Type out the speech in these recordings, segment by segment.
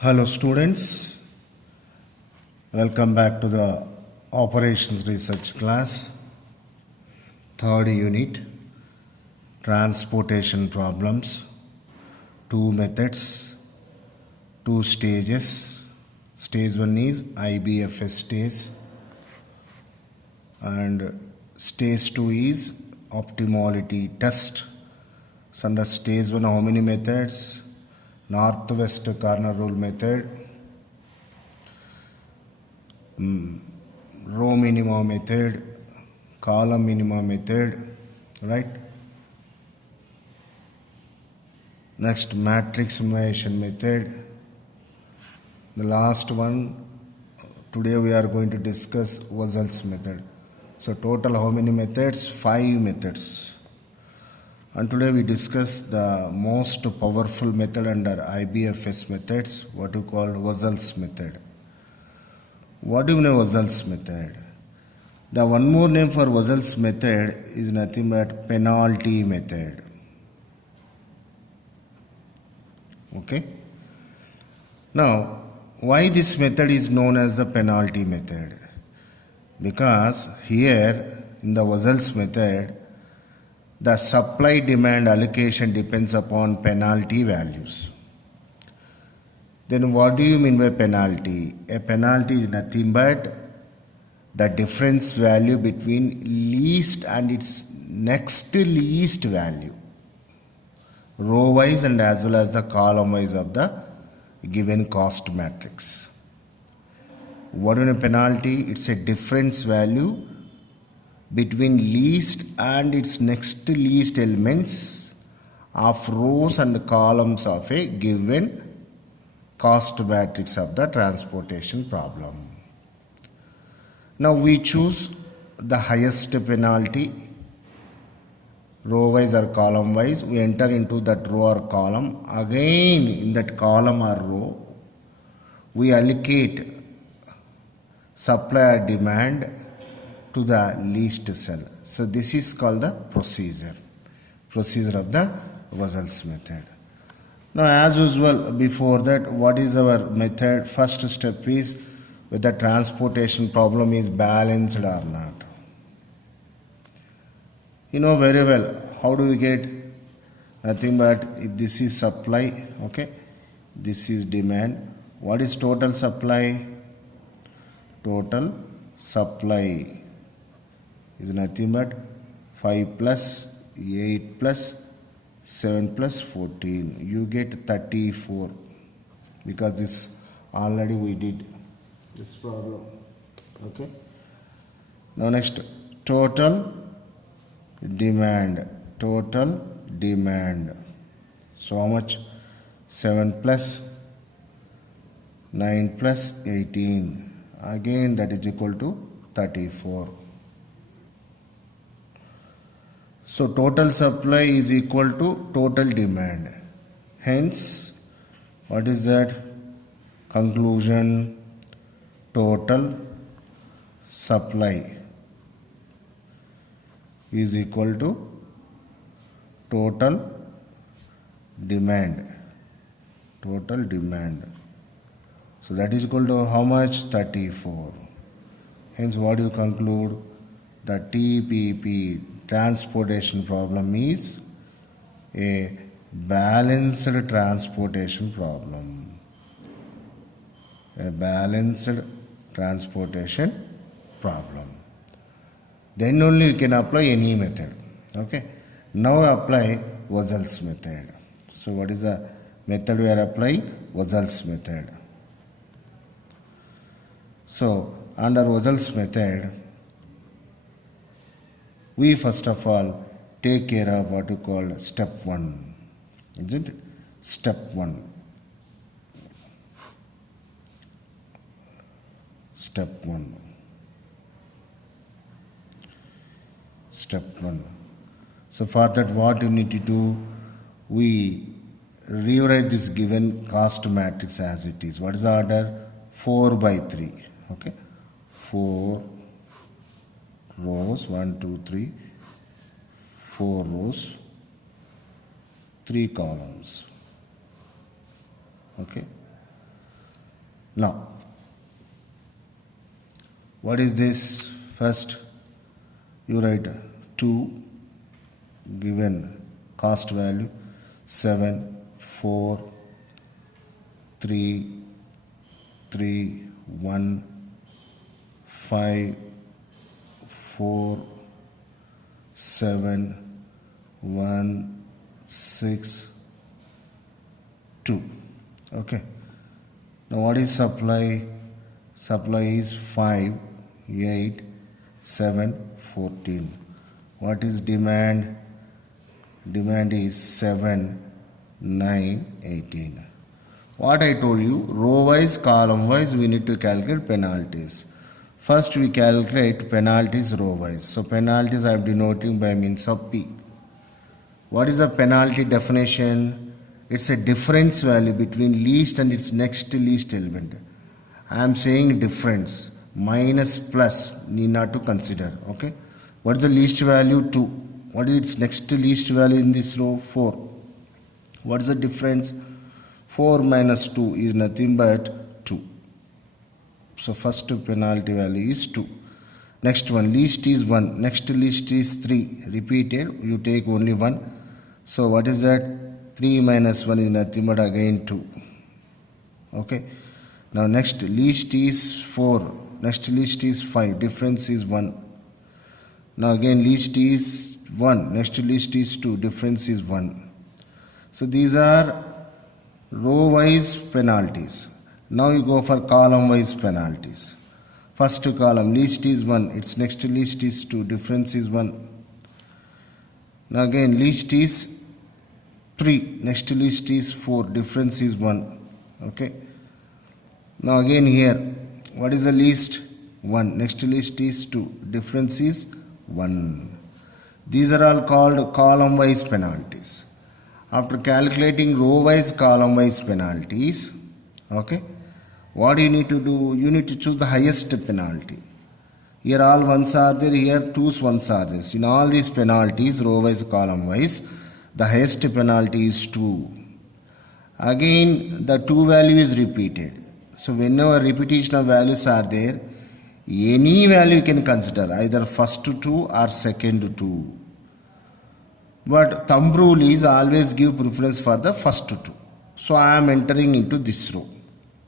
Hello students, welcome back to the Operations Research class, third unit, transportation problems, two methods, two stages. Stage 1 is IBFS stage and stage 2 is optimality test. So under stage 1 how many methods? Northwest corner rule method, row minima method, column minima method, right? Next, matrix summation method. The last one, today we are going to discuss Wazel's method. So total how many methods? 5 methods. And today we discuss the most powerful method under IBFS methods, what we call Wazel's method. What do you know Wazel's method? The one more name for Wazel's method is nothing but penalty method. Okay? Now, why this method is known as the penalty method? Because here in the Wazel's method, the supply demand allocation depends upon penalty values. Then what do you mean by penalty? A penalty is nothing but the difference value between least and its next least value, row wise and as well as the column wise of the given cost matrix. What is a penalty? It's a difference value between least and its next least elements of rows and columns of a given cost matrix of the transportation problem. Now we choose the highest penalty, row wise or column wise. We enter into that row or column. Again in that column or row, we allocate supply or demand to the least cell. So this is called the procedure of the Wazel's method. Now as usual, before that, what is our method? First step is whether the transportation problem is balanced or not. You know very well, how do we get? Nothing but if this is supply, okay, this is demand. What is total supply? Total supply is nothing but 5 plus 8 plus 7 plus 14. You get 34 because this already we did this problem. Okay. Now next, total demand. So how much? 7 plus 9 plus 18. Again that is equal to 34. So total supply is equal to total demand. Hence, what is that? Conclusion, total supply is equal to total demand. So that is equal to how much? 34. Hence what do you conclude? The TPP, transportation problem, is a balanced transportation problem. A balanced transportation problem. Then only you can apply any method. Okay. Now apply Wazel's method. So what is the method we are applying? Wazel's method. So under Wazel's method, we first of all take care of what you call step 1. Isn't it? Step 1. Step 1. So for that what you need to do? We rewrite this given cost matrix as it is. What is the order? 4 by 3. Okay. 4 rows, 1, 2, 3, 4 rows, 3 columns. Okay. Now what is this? First you write 2 given cost value 7 4 3 3 1 5 4 7 1 6 2. Okay. Now what is supply? Supply is 5 8 7 14. What is demand? Demand is 7 9 18. What I told you, row wise, column wise, we need to calculate penalties. First we calculate penalties row wise. So penalties I am denoting by means of P. What is the penalty definition? It's a difference value between least and its next least element. I am saying difference. Minus plus need not to consider. Okay. What is the least value? 2. What is its next least value in this row? 4. What is the difference? 4 minus 2 is nothing but 2. So first penalty value is 2. Next one, least is 1. Next least is 3. Repeated, you take only 1. So what is that? 3 minus 1 is nothing but again 2. Okay. Now next least is 4. Next least is 5. Difference is 1. Now again least is 1. Next least is 2. Difference is 1. So these are row wise penalties. Now you go for column wise penalties. First column, least is 1. Its next least is 2. Difference is 1. Now again least is 3. Next least is 4. Difference is 1. Okay. Now again here, what is the least? 1. Next least is 2. Difference is 1. These are all called column wise penalties. After calculating row wise, column wise penalties, okay, what you need to do? You need to choose the highest penalty. Here all ones are there, here 2's ones are there. In all these penalties, row wise, column wise, the highest penalty is 2. Again, the 2 value is repeated. So whenever repetition of values are there, any value you can consider, either first 2 or second 2. But thumb rule is always give preference for the first 2. So I am entering into this row,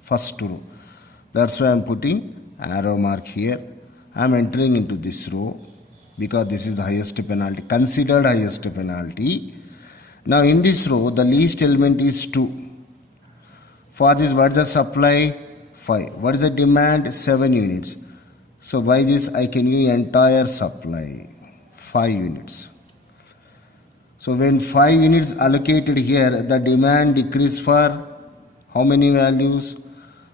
first row. That's why I am putting arrow mark here. I am entering into this row because this is the highest penalty, considered highest penalty. Now in this row, the least element is 2. For this, what is the supply? 5. What is the demand? 7 units. So by this, I can use entire supply, 5 units. So when 5 units allocated here, the demand decrease for how many values?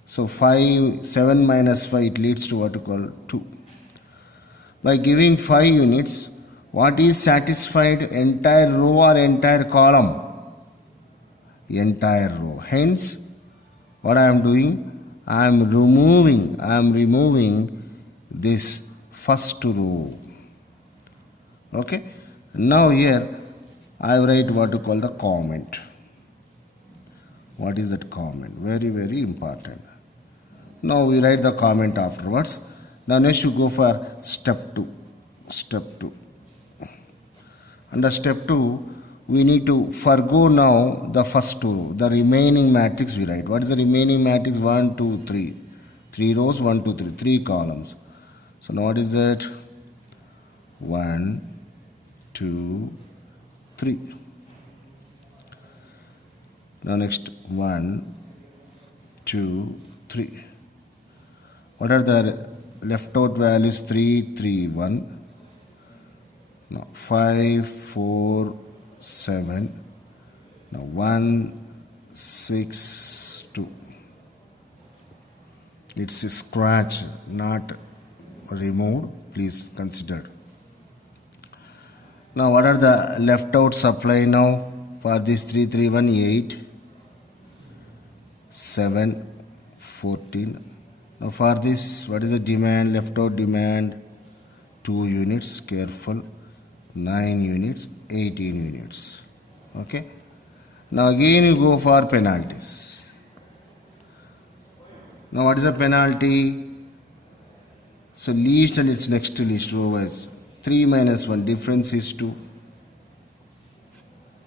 So 7 minus 5, it leads to what you call 2. By giving 5 units, what is satisfied? Entire row or entire column? Entire row. Hence, what I am doing? I am removing this first row. Okay. Now here, I write what you call the comment. What is that comment? Very, very important. Now we write the comment afterwards. Now next you go for step 2. Step 2. Under step 2, we need to forgo now the first row. The remaining matrix we write. What is the remaining matrix? 1, 2, 3. 3 rows, 1, 2, 3. 3 columns. So now what is that? 1, 2, 3. Now next 1, 2, 3. What are the left out values? 3, 3, 1. Now 5, 4, 7. Now 1, 6, 2. It's a scratch, not removed. Please consider. Now what are the left out supply now? For this 3, 3, 1, 8, 7, 14. Now for this, what is the demand? Left out demand 2 units, careful, 9 units, 18 units. Okay. Now again you go for penalties. Now what is the penalty? So least and its next to least row wise. 3 minus 1, difference is 2.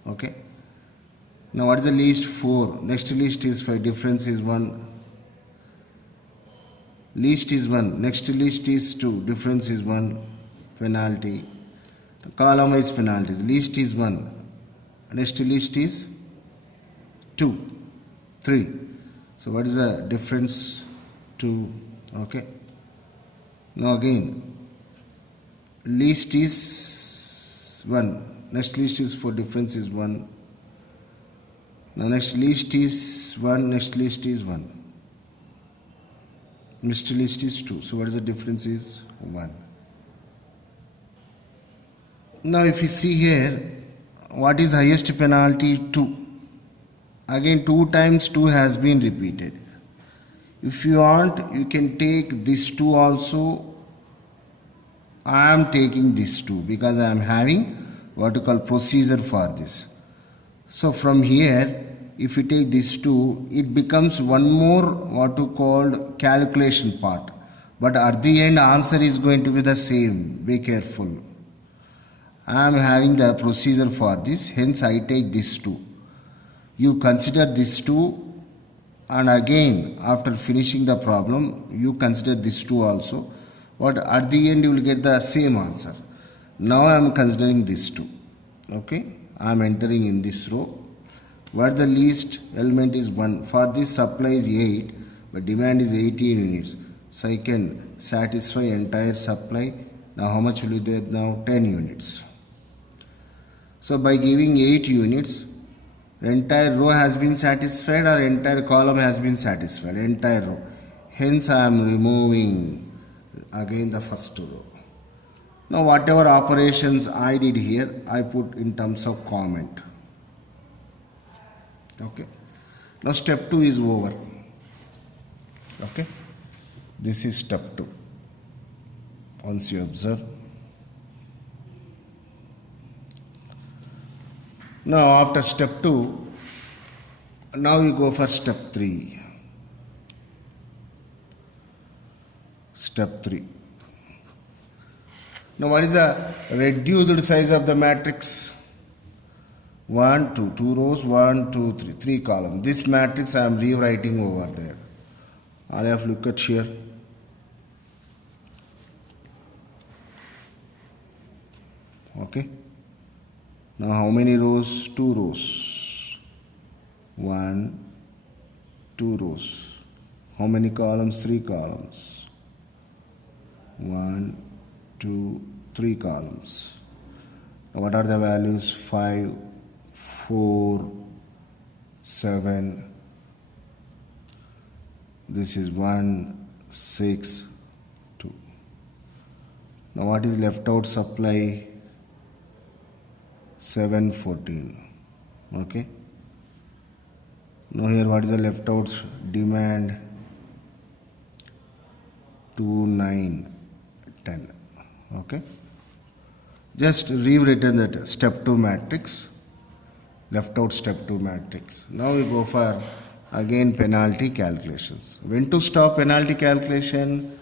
Okay. Now what is the least? 4. Next to least is 5, difference is 1. Least is 1, next to least is 2, difference is 1. Penalty. Column wise penalties. Least is 1, next to least is 2, 3. So what is the difference? 2. Okay. Now again, least is 1, next least is 4, difference is 1. Now next least is 1, next least is 1, next least is 2. So what is the difference? Is 1. Now if you see here, what is highest penalty? 2. Again 2 times 2 has been repeated. If you want, you can take this 2 also. I am taking this 2 because I am having what you call procedure for this. So from here, if you take this 2, it becomes one more what you called calculation part. But at the end, answer is going to be the same. Be careful. I am having the procedure for this, hence I take this 2. You consider this 2, and again after finishing the problem, you consider this 2 also. But at the end you will get the same answer. Now I am considering this 2. Okay, I am entering in this row. What the least element is 1. For this supply is 8, but demand is 18 units. So I can satisfy entire supply. Now how much will be there now? 10 units. So by giving 8 units, the entire row has been satisfied or entire column has been satisfied? Entire row. Hence I am removing again the first row. Now whatever operations I did here, I put in terms of comment. Okay. Now step 2 is over. Okay. This is step 2. Once you observe. Now after step 2, now we go for step 3. Step 3. Now what is the reduced size of the matrix? 1, 2, 2 rows, 1, 2, 3, 3 columns. This matrix I am rewriting over there. All you have to look at here. Okay. Now how many rows? 2 rows. 1, 2 rows. How many columns? 3 columns. 1, 2, 3 columns. Now what are the values? 5, 4, 7. This is 1, 6, 2. Now what is left out? Supply 7, 14. Okay. Now here what is the left out? Demand 2, 9, 10. Okay. Just rewritten that step 2 matrix, left out step 2 matrix. Now we go for again penalty calculations. When to stop penalty calculation?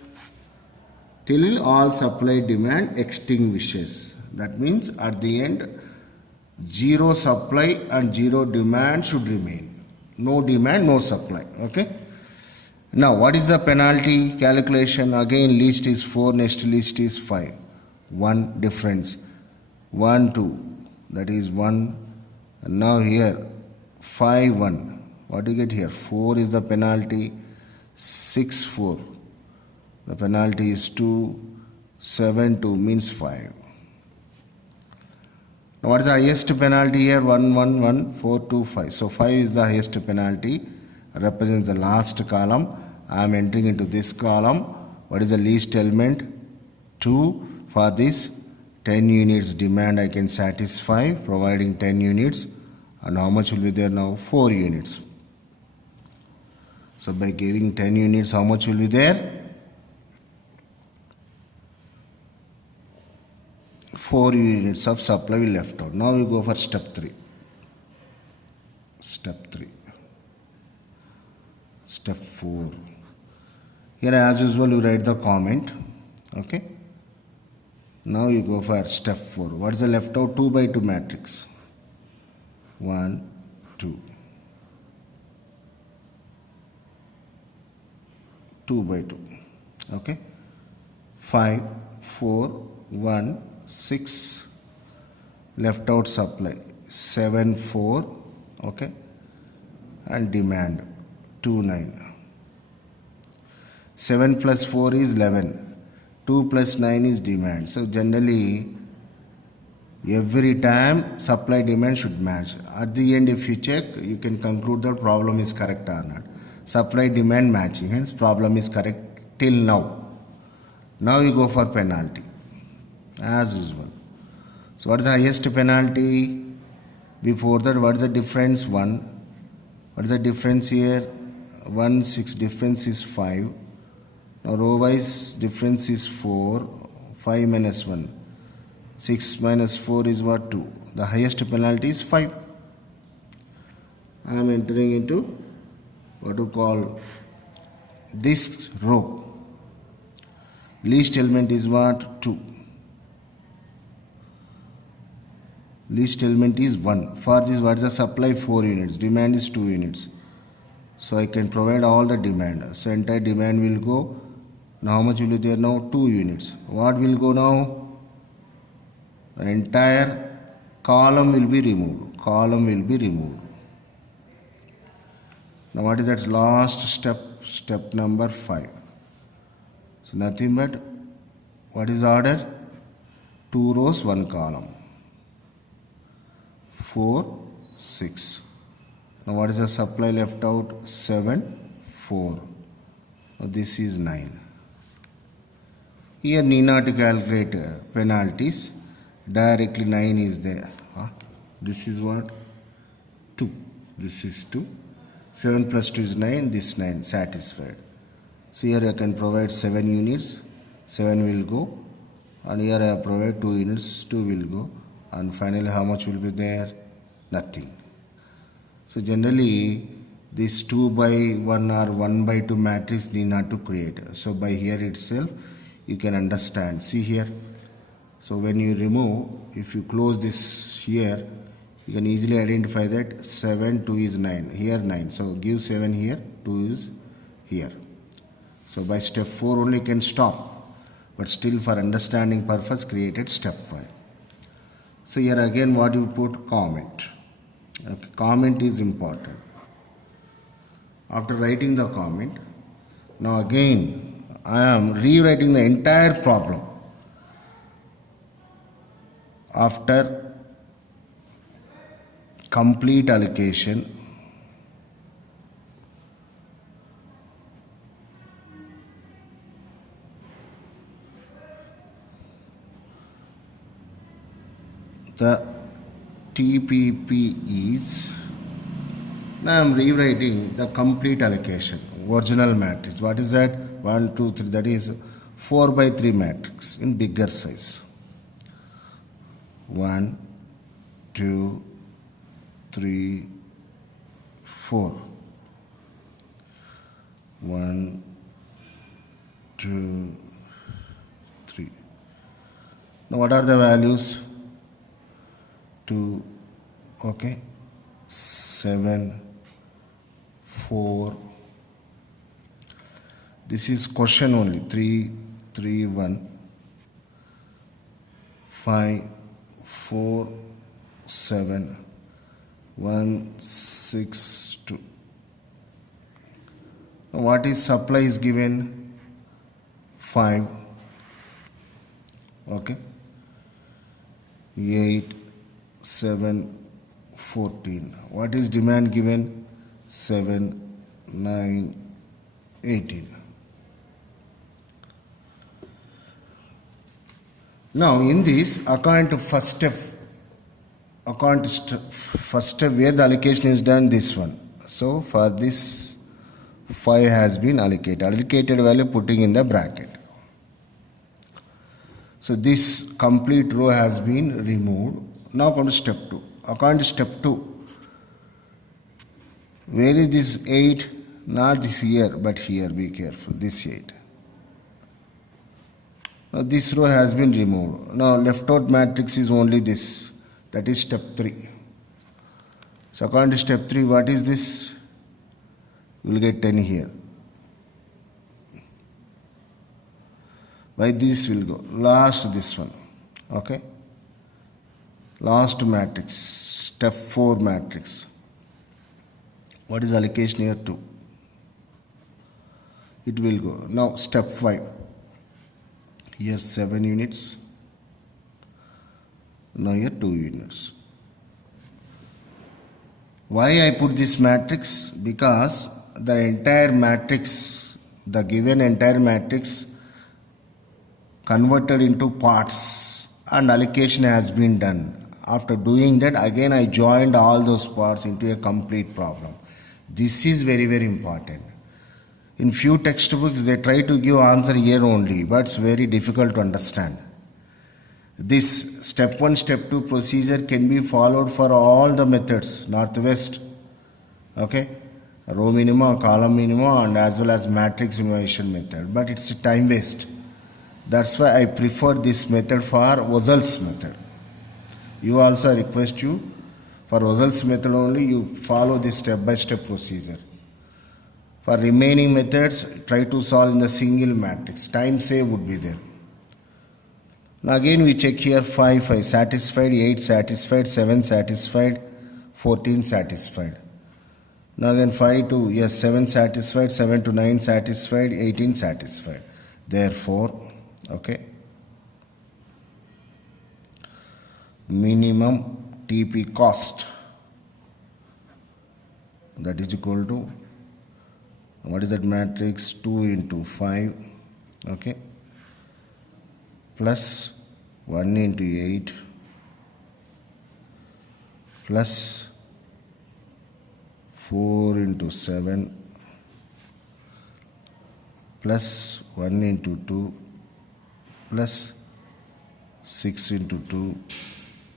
Till all supply demand extinguishes. That means at the end 0 supply and 0 demand should remain. No demand, no supply. Okay. Now what is the penalty calculation? Again least is 4, next least is 5. 1 difference. 1, 2, that is 1. And now here 5, 1. What do you get here? 4 is the penalty. 6, 4. The penalty is 2. 7, 2 means 5. Now what is the highest penalty here? 1, 1, 1, 4, 2, 5. So 5 is the highest penalty. Represents the last column. I am entering into this column. What is the least element? 2. For this 10 units demand I can satisfy, providing 10 units. And how much will be there now? 4 units. So by giving 10 units, how much will be there? 4 units of supply will left out. Now we go for step 3. Step 3. Step 4. Here as usual you write the comment. Okay. Now you go for step 4. What is the left out? 2 by 2 matrix. 1, 2. 2 by 2. Okay. 5, 4, 1, 6. Left out supply. 7, 4. Okay. And demand 2, 9. 7 plus 4 is 11. 2 plus 9 is demand. So generally every time supply demand should match. At the end if you check, you can conclude the problem is correct or not. Supply demand matching, hence problem is correct till now. Now you go for penalty as usual. So what is the highest penalty? Before that, what is the difference? 1. What is the difference here? 1, 6, difference is 5. Now row wise difference is 4. 5 minus 1. 6 minus 4 is what? 2. The highest penalty is 5. I am entering into what to call this row. Least element is what? 2. Least element is 1. For this, what is the supply? 4 units. Demand is 2 units. So I can provide all the demand. So entire demand will go. Now how much will be there now? 2 units. What will go now? The entire column will be removed. Column will be removed. Now what is that last step? Step number 5. So nothing but what is order? 2 rows, 1 column. 4, 6. Now what is the supply left out? 7, 4. Now this is 9. Here need not to calculate penalties. Directly 9 is there. This is what? 2. This is 2. 7 plus 2 is 9. This 9. Satisfied. So here I can provide 7 units. 7 will go. And here I provide 2 units. 2 will go. And finally how much will be there? Nothing. So generally this 2 by 1 or 1 by 2 matrix need not to create. So by here itself you can understand. See here. So when you remove, if you close this here, you can easily identify that 7, 2 is 9. Here 9. So give 7 here, 2 is here. So by step 4 only can stop. But still for understanding purpose created step 5. So here again what you put? Comment. Okay, comment is important. After writing the comment, now again I am rewriting the entire problem. After complete allocation, the TPP is, now I am rewriting the complete allocation, original matrix. What is that? 1, 2, 3, that is 4 by 3 matrix in bigger size. 1, 2, 3, 4. 1, 2, 3. Now what are the values? 2, okay, 7, 4. This is question only. 3, 3, 1, 5, 4, 7, 1, 6, 2. Now what is supply is given? 5. Okay. 8, 7, 14. What is demand given? 7, 9, 18. Now in this, according to first step where the allocation is done, this one. So for this 5 has been allocated. Allocated value putting in the bracket. So this complete row has been removed. Now come to step 2. According to step 2, where is this 8? Not this here, but here, be careful, this 8. Now this row has been removed. Now left out matrix is only this, that is step 3. So according to step 3, what is this? You will get 10 here. Why this will go? Last this one. Okay? Last matrix, step 4 matrix. What is allocation here? 2. It will go. Now step 5. Here 7 units. Now here 2 units. Why I put this matrix? Because the entire matrix, the given entire matrix converted into parts and allocation has been done. After doing that, again I joined all those parts into a complete problem. This is very, very important. In few textbooks, they try to give answer here only, but it's very difficult to understand. This step 1, step 2 procedure can be followed for all the methods, northwest, okay, row minima, column minima, and as well as matrix inversion method, but it's a time waste. That's why I prefer this method for Wozzel's method. You also, I request you, for Wozzel's method only, you follow this step-by-step procedure. For remaining methods, try to solve in the single matrix. Time save would be there. Now again we check here 5 satisfied, 8 satisfied, 7 satisfied, 14 satisfied. Now again 5 to, yes, 7 satisfied, 7 to 9 satisfied, 18 satisfied. Therefore, okay, minimum TP cost, that is equal to, what is that matrix? 2 into 5, okay, plus 1 into 8 plus 4 into 7 plus 1 into 2 plus 6 into 2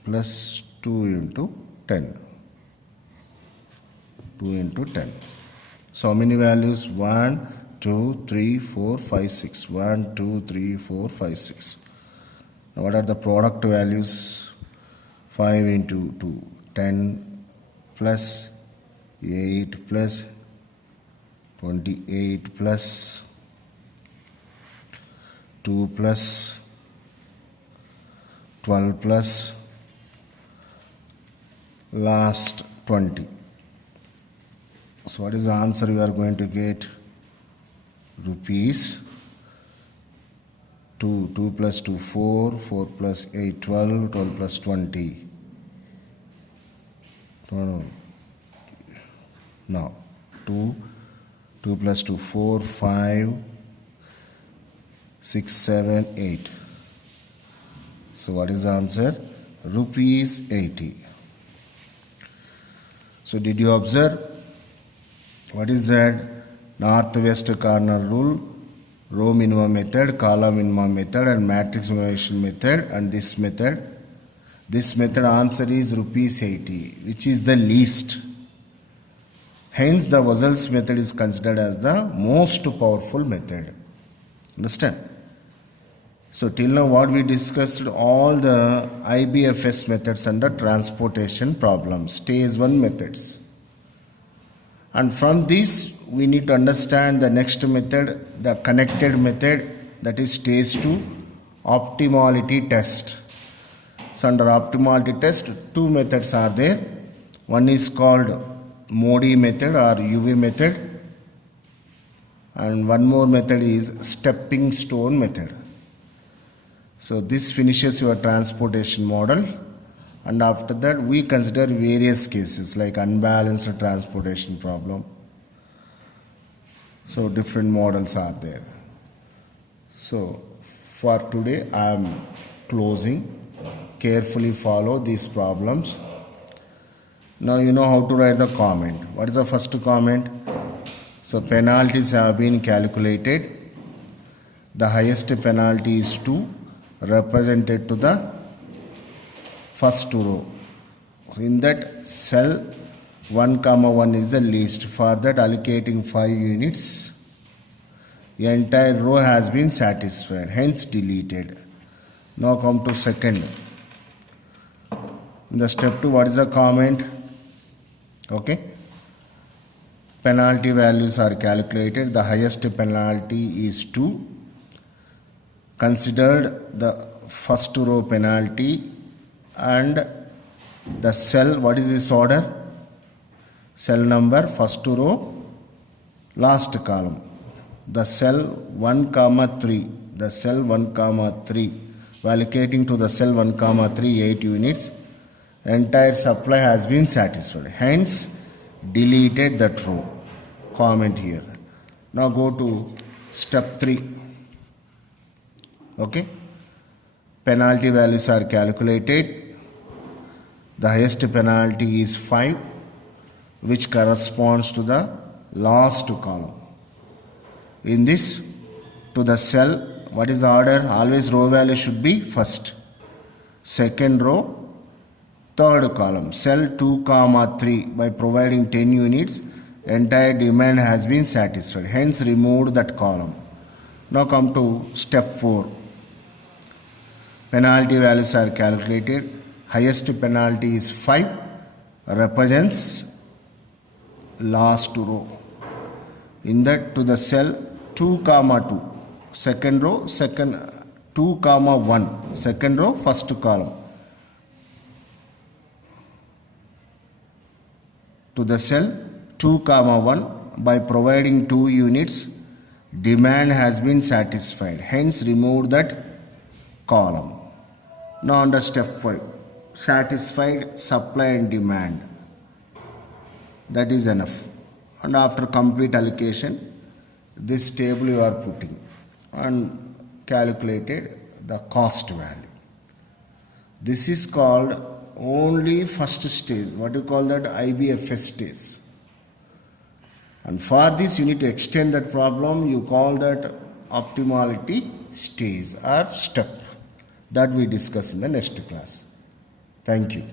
plus 2 into 10. 2 into 10. So how many values? 1, 2, 3, 4, 5, 6. 1, 2, 3, 4, 5, 6. Now what are the product values? 5 into 2, 10 plus 8 plus 28 plus 2 plus 12 plus last 20. So what is the answer we are going to get? Rupees 2, 2 plus 2, 4, 4 plus 8, 12, 12 plus 20. No, 2, 2 plus 2, 4, 5, 6, 7, 8. So what is the answer? Rupees 80. So did you observe? What is that? Northwest corner rule, row minimum method, column minimum method, and matrix inversion method, and this method. This method answer is rupees 80, which is the least. Hence the Wozzel's method is considered as the most powerful method. Understand? So till now what we discussed, all the IBFS methods under transportation problems, stage 1 methods. And from this we need to understand the next method, the connected method, that is stage 2, optimality test. So under optimality test, 2 methods are there. One is called Modi method or UV method, and one more method is stepping stone method. So this finishes your transportation model, and after that we consider various cases like unbalanced transportation problem. So different models are there. So for today I am closing. Carefully follow these problems. Now you know how to write the comment. What is the first comment? So penalties have been calculated. The highest penalty is 2, represented to the first row. In that cell, 1 comma 1 is the least. For that allocating 5 units, the entire row has been satisfied, hence deleted. Now come to second. In the step 2, what is the comment? Okay. Penalty values are calculated. The highest penalty is 2. Considered the first row penalty and the cell. What is this order? Cell number, first row, last column. The cell 1 comma 3. The cell 1 comma 3. While allocating to the cell 1 comma 3 8 units, entire supply has been satisfied. Hence, deleted that row. Comment here. Now go to step 3. Okay. Penalty values are calculated. The highest penalty is 5, which corresponds to the last column. In this, to the cell, what is the order? Always row value should be first. Second row, third column. Cell 2 comma 3. By providing 10 units, entire demand has been satisfied. Hence, removed that column. Now come to step 4. Penalty values are calculated. Highest penalty is 5, represents last row. In that, to the cell 2 comma 2. Second row, 2 comma 1. Second row, first column. To the cell 2 comma 1. By providing 2 units, demand has been satisfied. Hence, remove that column. Now under step 5, satisfied supply and demand. That is enough. And after complete allocation, this table you are putting and calculated the cost value. This is called only first stage. What do you call that? IBFS stage. And for this you need to extend that problem. You call that optimality stage or step. That we discuss in the next class. Thank you.